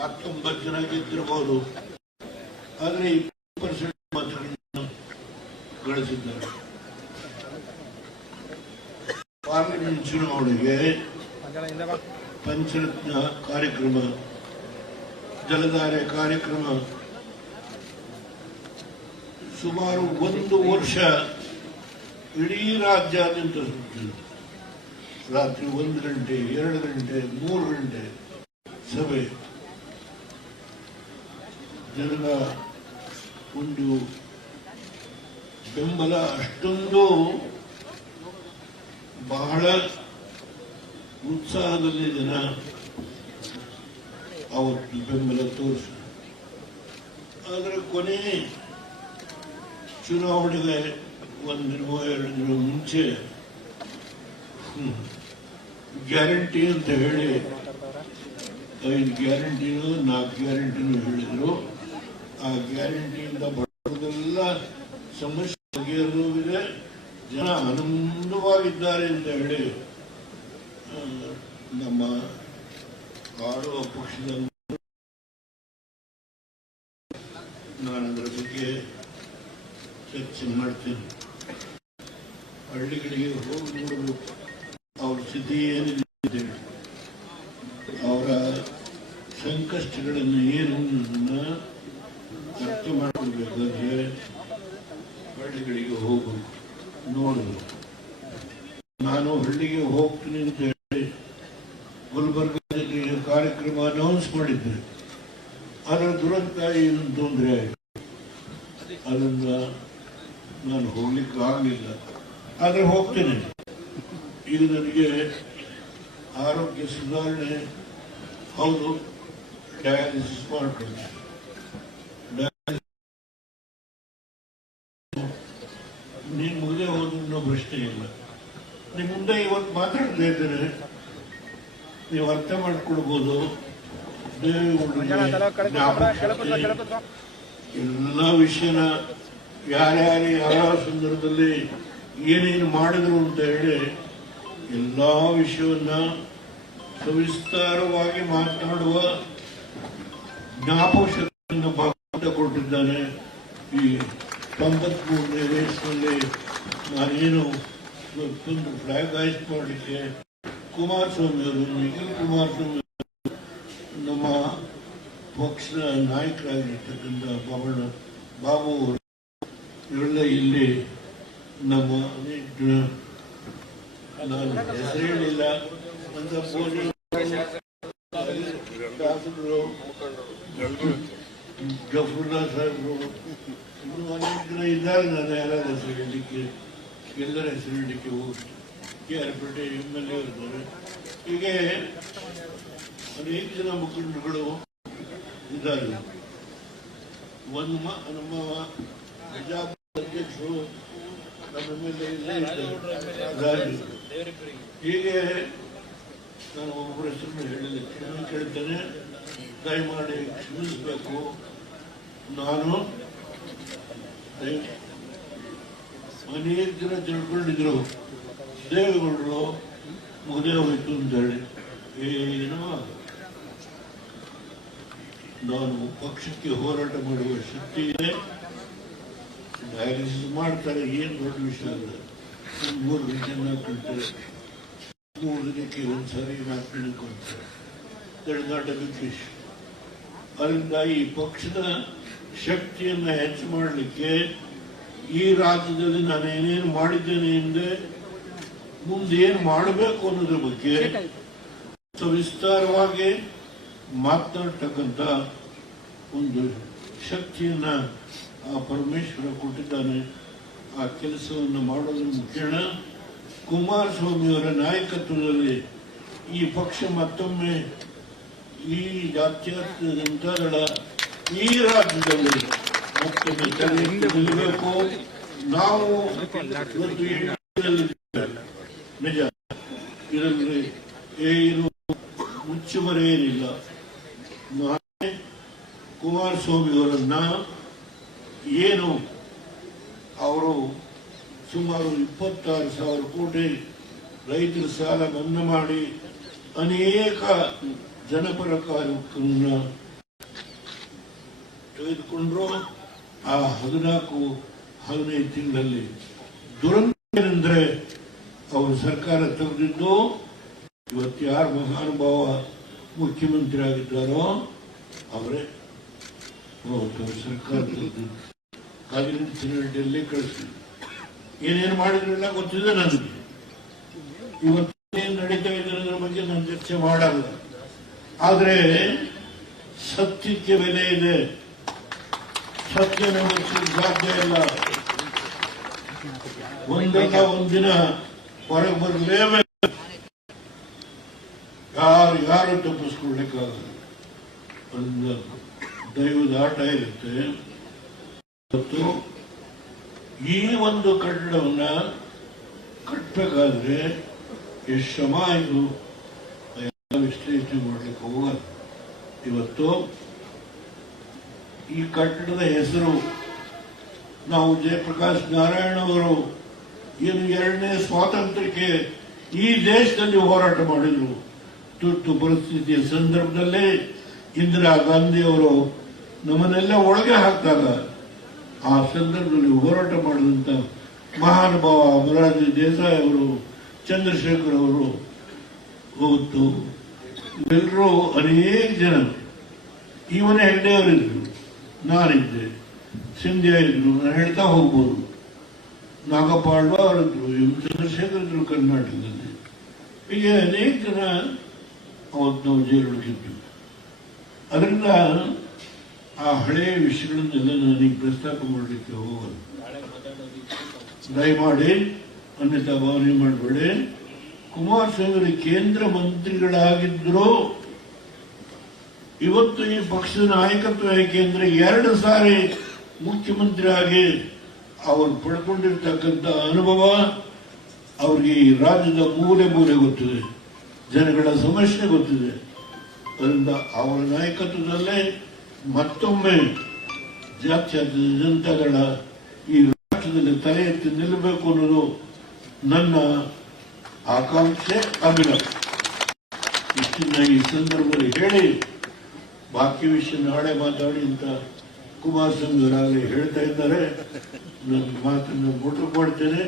ಹತ್ತೊಂಬತ್ತು ಜನ ಗೆದ್ದಿರಬಹುದು ಆದರೆ ಇಪ್ಪತ್ತು ಪರ್ಸೆಂಟ್ ಮತಗಳನ್ನು ಗಳಿಸಿದ್ದಾರೆ. ಪಾರ್ಲಿಮೆಂಟ್ ಚುನಾವಣೆಗೆ ಪಂಚರತ್ನ ಕಾರ್ಯಕ್ರಮ, ಜಲಧಾರೆ ಕಾರ್ಯಕ್ರಮ ಸುಮಾರು ಒಂದು ವರ್ಷ ಇಡೀ ರಾಜ್ಯಾದ್ಯಂತ ರಾತ್ರಿ ಒಂದು ಗಂಟೆ, ಎರಡು ಗಂಟೆ, ಮೂರು ಗಂಟೆ ಸಭೆ. ಜನರ ಒಂದು ಬೆಂಬಲ ಅಷ್ಟೊಂದು ಬಹಳ ಉತ್ಸಾಹದಲ್ಲಿ ಜನ ಅವತ್ತು ಬೆಂಬಲ ತೋರಿಸಿ ಆದರೆ ಕೊನೆ ಚುನಾವಣೆಗೆ ಒಂದಿರುವ ಎರಡು ದಿನ ಮುಂಚೆ ಗ್ಯಾರಂಟಿ ಅಂತ ಹೇಳಿ, ಐದು ಗ್ಯಾರಂಟಿನೂ ನಾಲ್ಕು ಗ್ಯಾರಂಟಿನೂ ಹೇಳಿದ್ರು. ಆ ಗ್ಯಾರಂಟಿಯಿಂದ ಬಡವರಿಗೆಲ್ಲ ಸಮಸ್ಯೆ ಬಗೆಹರಿದಿದೆ ಜನ ಆನಂದವಾಗಿದ್ದಾರೆ ಅಂತ ಹೇಳಿ ನಮ್ಮ ಆಡುವ ಪಕ್ಷದ ನಾನು ಅದರ ಬಗ್ಗೆ ಚರ್ಚೆ ಮಾಡ್ತೇನೆ. ಹಳ್ಳಿಗಳಿಗೆ ಹೋಗಿ ನೋಡಬೇಕು. ಅವ್ರ ಸ್ಥಿತಿ ಏನಿದೆ. ಅವರ ಸಂಕಷ್ಟಗಳನ್ನು ಏನು ಅರ್ಥ ಮಾಡಿಕೊಳ್ಬೇಕಾದ್ರೆ ಹಳ್ಳಿಗಳಿಗೆ ಹೋಗಬೇಕು ನೋಡಬೇಕು ನಾನು ಹಳ್ಳಿಗೆ ಹೋಗ್ತೀನಿ ಅಂತ ಹೇಳಿ ಗುಲ್ಬರ್ಗದಲ್ಲಿ ಕಾರ್ಯಕ್ರಮ ಅನೌನ್ಸ್ ಮಾಡಿದ್ದೆ. ಅದರ ದುರಂತ ಏನು ತೊಂದರೆ ಆಯಿತು ಅದರಿಂದ ನಾನು ಹೋಗ್ಲಿಕ್ಕೆ ಆಗಲಿಲ್ಲ. ಆದರೆ ಹೋಗ್ತೇನೆ. ಈಗ ನನಗೆ ಆರೋಗ್ಯ ಸುಧಾರಣೆ, ಹೌದು ಡಯಾಲಿಸಿಸ್ ಮಾಡ್ಕೊಂಡು ನಿಮ್ಮ ಮುಂದೆ ಇವತ್ತು ಮಾತಾಡದೇ ಇದ್ದೇನೆ ನೀವು ಅರ್ಥ ಮಾಡಿಕೊಡ್ಬೋದು ಎಲ್ಲ ವಿಷಯನ ಯಾರ್ಯಾರು ಯಾವ ಸಂದರ್ಭದಲ್ಲಿ ಏನೇನು ಮಾಡಿದ್ರು ಅಂತ ಹೇಳಿ ಎಲ್ಲ ವಿಷಯವನ್ನ ಸವಿಸ್ತಾರವಾಗಿ ಮಾತನಾಡುವ ಜ್ಞಾಪಕ ಶಕ್ತಿಯನ್ನು ಭಗವಂತ ಕೊಟ್ಟಿದ್ದಾನೆ. ಈ ತೊಂಬತ್ಮೂರನೇ ವಯಸ್ಸಿನಲ್ಲಿ ನಾನೇನು ಇವತ್ತೊಂದು ಫ್ಲಾಗ್ ಹಾಯ್ಸ್ ಮಾಡಲಿಕ್ಕೆ ಕುಮಾರಸ್ವಾಮಿ ಅವರು ನಿಖಿಲ್ ಕುಮಾರಸ್ವಾಮಿ ನಮ್ಮ ಪಕ್ಷದ ನಾಯಕರಾಗಿರ್ತಕ್ಕಂಥ ಬಾಬಣ್ಣ ಬಾಬು ಅವರು ಇವರೆಲ್ಲ ಇಲ್ಲಿ ನಮ್ಮ ನಾನು ಹೆಸರು ಹೇಳಿಲ್ಲ. ಅಂತ ಶಾಸಕರು ಗಫುರ್ಲಾ ಸಾಹೇಬರು, ಇನ್ನೂ ಅನೇಕ ಇದ್ದಾರೆ. ನಾನು ಯಾರಾದ್ರೂ ಹೇಳಲಿಕ್ಕೆ ಎಲ್ಲರ ಹೆಸರು ಹೋಗಿ K R Pete M L A ಇದ್ದಾರೆ. ಹೀಗೆ ಅನೇಕ ಜನ ಮುಖಂಡರುಗಳು ಇದ್ದಾರೆ. ಒಂದು ನಮ್ಮ ಬಿಜಾಪುರ ಅಧ್ಯಕ್ಷರು ನಮ್ಮ ಎಂ ಎಲ್ ಇದ್ದಾರೆ. ಹೀಗೆ ನಾನು ಒಬ್ಬರ ಹೆಸರನ್ನು ಹೇಳಿದೆ. ಕ್ಷಮೆ ಕೇಳ್ತೇನೆ ದಯಮಾಡಿ ಕ್ಷಮಿಸಬೇಕು. ನಾನು ಅನೇಕ ಜನ ತಿಳ್ಕೊಂಡಿದ್ರು. ದೇವೇಗೌಡರು ಮುಗದೆ ಹೋಯ್ತು ಅಂತ ಹೇಳಿ ಏನೋ ನಾನು ಪಕ್ಷಕ್ಕೆ ಹೋರಾಟ ಮಾಡುವ ಶಕ್ತಿ ಇದೆ. ಡಯಾಲಿಸಿಸ್ ಮಾಡ್ತಾರೆ, ಏನು ದೊಡ್ಡ ವಿಷಯ ಅಲ್ಲ. ಮೂರು ಗಂಟೆ ನಾಲ್ಕು ಮೂರು ದಿನಕ್ಕೆ ಒಂದ್ಸರಿ ನಾಲ್ಕು ದಿನಕ್ಕೆ ಒಂದ್ಸರಿ. That is not a big fish ಅದರಿಂದ ಈ ಪಕ್ಷದ ಶಕ್ತಿಯನ್ನ ಹೆಚ್ಚು ಮಾಡಲಿಕ್ಕೆ ಈ ರಾಜ್ಯದಲ್ಲಿ ನಾನು ಏನೇನು ಮಾಡಿದ್ದೇನೆ ಎಂದೇ ಮುಂದೆ ಏನು ಮಾಡಬೇಕು ಅನ್ನೋದ್ರ ಬಗ್ಗೆ ಸವಿಸ್ತಾರವಾಗಿ ಮಾತನಾಡ್ತಕ್ಕಂಥ ಒಂದು ಶಕ್ತಿಯನ್ನ ಆ ಪರಮೇಶ್ವರ ಕೊಟ್ಟಿದ್ದಾನೆ. ಆ ಕೆಲಸವನ್ನು ಮಾಡೋದ್ರ ಮುಖೇಣ ಕುಮಾರಸ್ವಾಮಿಯವರ ನಾಯಕತ್ವದಲ್ಲಿ ಈ ಪಕ್ಷ ಮತ್ತೊಮ್ಮೆ ಈ ಜಾತ್ಯತೀತ ಈ ರಾಜ್ಯದಲ್ಲಿ ಎತ್ತಿ ನಿಲ್ಲಬೇಕು ನಾವು. ನಿಜ ಇದರಲ್ಲಿ ಏನು ಮುಚ್ಚುಮರೆಯೇನಿಲ್ಲ ಕುಮಾರಸ್ವಾಮಿ ಏನು ಅವರು ಸುಮಾರು ಇಪ್ಪತ್ತಾರು ಸಾವಿರ ಕೋಟಿ ರೈತರ ಸಾಲ ಮನ್ನಾ ಮಾಡಿ ಅನೇಕ ಜನಪರ ಕಾರ್ಯಕ್ರಮ ತೆಗೆದುಕೊಂಡ್ರು ಆ ಹದಿನಾಲ್ಕು ಹದಿನೈದು ತಿಂಗಳಲ್ಲಿ ದುರಂತ ಏನಂದ್ರೆ ಅವರು ಸರ್ಕಾರ ತೆಗೆದಿದ್ದು ಇವತ್ತು ಯಾರು ಮಹಾನುಭಾವ ಮುಖ್ಯಮಂತ್ರಿ ಆಗಿದ್ದಾರೋ ಅವರೇ ಸರ್ಕಾರ ತೆಗೆದಿದ್ದು ಕಾಗಿನ ಡೆಲ್ಲಿ ಕಳಿಸಿ ಏನೇನು ಮಾಡಿದ್ರೆಲ್ಲ ಗೊತ್ತಿದೆ ನನಗೆ. ಇವತ್ತು ಏನ್ ನಡೀತಾ ಇದೆ ಬಗ್ಗೆ ನಾನು ಚರ್ಚೆ ಮಾಡಲ್ಲ. ಆದ್ರೆ ಸತ್ಯಕ್ಕೆ ಬೆಲೆ ಇದೆ. ಸತ್ಯ ಸಾಧ್ಯ ಇಲ್ಲ ಒಂದಲ್ಲ ಒಂದಿನ ಹೊರಗೆ ಬರಲೇಬೇಕು ಯಾರು ಯಾರು ತಪ್ಪಿಸ್ಕೊಳ್ಲಿಕ್ಕಾಗಲ್ಲ ಒಂದು ದೈವದ ಆಟ ಇರುತ್ತೆ ಮತ್ತು ಈ ಒಂದು ಕಟ್ಟಡವನ್ನ ಕಟ್ಟಬೇಕಾದ್ರೆ ಎಷ್ಟು ಶ್ರಮ ಇದು ವಿಶ್ಲೇಷಣೆ ಮಾಡ್ಲಿಕ್ಕೆ ಹೋಗಲ್ಲ ಇವತ್ತು ಈ ಕಟ್ಟಡದ ಹೆಸರು ನಾವು ಜಯಪ್ರಕಾಶ್ ನಾರಾಯಣ ಅವರು ಏನು ಎರಡನೇ ಸ್ವಾತಂತ್ರ್ಯಕ್ಕೆ ಈ ದೇಶದಲ್ಲಿ ಹೋರಾಟ ಮಾಡಿದ್ರು. ತುರ್ತು ಪರಿಸ್ಥಿತಿಯ ಸಂದರ್ಭದಲ್ಲಿ ಇಂದಿರಾ ಗಾಂಧಿ ಅವರು ನಮ್ಮನ್ನೆಲ್ಲ ಒಳಗೆ ಹಾಕಿದಾಗ ಆ ಸಂದರ್ಭದಲ್ಲಿ ಹೋರಾಟ ಮಾಡಿದಂತ ಮಹಾನುಭಾವ ಮೊರಾರ್ಜಿ ದೇಸಾಯಿ ಅವರು, ಚಂದ್ರಶೇಖರ್ ಅವರು ಹೋಗುತ್ತು. ಎಲ್ಲರೂ ಅನೇಕ ಜನ ಇವನೇ ಹೆಗ್ಡೆ ಅವರಿದ್ರು ನಾನಿದ್ದೆ. ಸಿಂಧ್ಯಾ ಇದ್ರು ಹೇಳ್ತಾ ಹೋಗ್ಬೋದು. ನಾಗಪಾಳ್ವ ಅವರಿದ್ರು, ಎಂ. ಚಂದ್ರಶೇಖರ್ ಇದ್ರು ಕರ್ನಾಟಕದಲ್ಲಿ. ಹೀಗೆ ಅನೇಕ ಜನ ಅವತ್ತು ನಾವು ಜೈಲೊಳಗಿದ್ವಿ ಅದರಿಂದ ಆ ಹಳೆಯ ವಿಷಯಗಳನ್ನೆಲ್ಲ ನನಗೆ ಪ್ರಸ್ತಾಪ ಮಾಡಲಿಕ್ಕೆ ಹೋಗಲ್ಲ. ದಯಮಾಡಿ ಅನ್ಯತಾ ಭಾವನೆ ಮಾಡಬೇಡಿ. ಕುಮಾರಸ್ವಾಮಿ ಕೇಂದ್ರ ಮಂತ್ರಿಗಳಾಗಿದ್ರು ಇವತ್ತು ಈ ಪಕ್ಷದ ನಾಯಕತ್ವ ಏಕೆಂದ್ರೆ ಎರಡು ಸಾರಿ ಮುಖ್ಯಮಂತ್ರಿ ಆಗಿ ಅವರು ಪಡ್ಕೊಂಡಿರ್ತಕ್ಕಂಥ ಅನುಭವ ಅವ್ರಿಗೆ ಈ ರಾಜ್ಯದ ಮೂಲೆ ಮೂಲೆ ಗೊತ್ತಿದೆ, ಜನಗಳ ಸಮಸ್ಯೆ ಗೊತ್ತಿದೆ. ಅದರಿಂದ ಅವರ ನಾಯಕತ್ವದಲ್ಲೇ ಮತ್ತೊಮ್ಮೆ ಜಾತ್ಯತೀತ ಜನತಾದಳ ಈ ರಾಷ್ಟ್ರದಲ್ಲಿ ತಲೆ ಎತ್ತಿ ನಿಲ್ಲಬೇಕು ಅನ್ನೋದು ನನ್ನ ಆಕಾಂಕ್ಷೆ ಅಭಿನವ ಇಷ್ಟನ್ನ ಈ ಸಂದರ್ಭದಲ್ಲಿ ಹೇಳಿ ಬಾಕಿ ವಿಷಯ ನಾಳೆ ಮಾತಾಡಿ ಅಂತ ಕುಮಾರಸ್ವಾಮಿ ಅವರಾಗಲೇ ಹೇಳ್ತಾ ಇದ್ದಾರೆ. ನನ್ನ ಮಾತನ್ನು ಮುಟ್ಟು ಮಾಡ್ತೇನೆ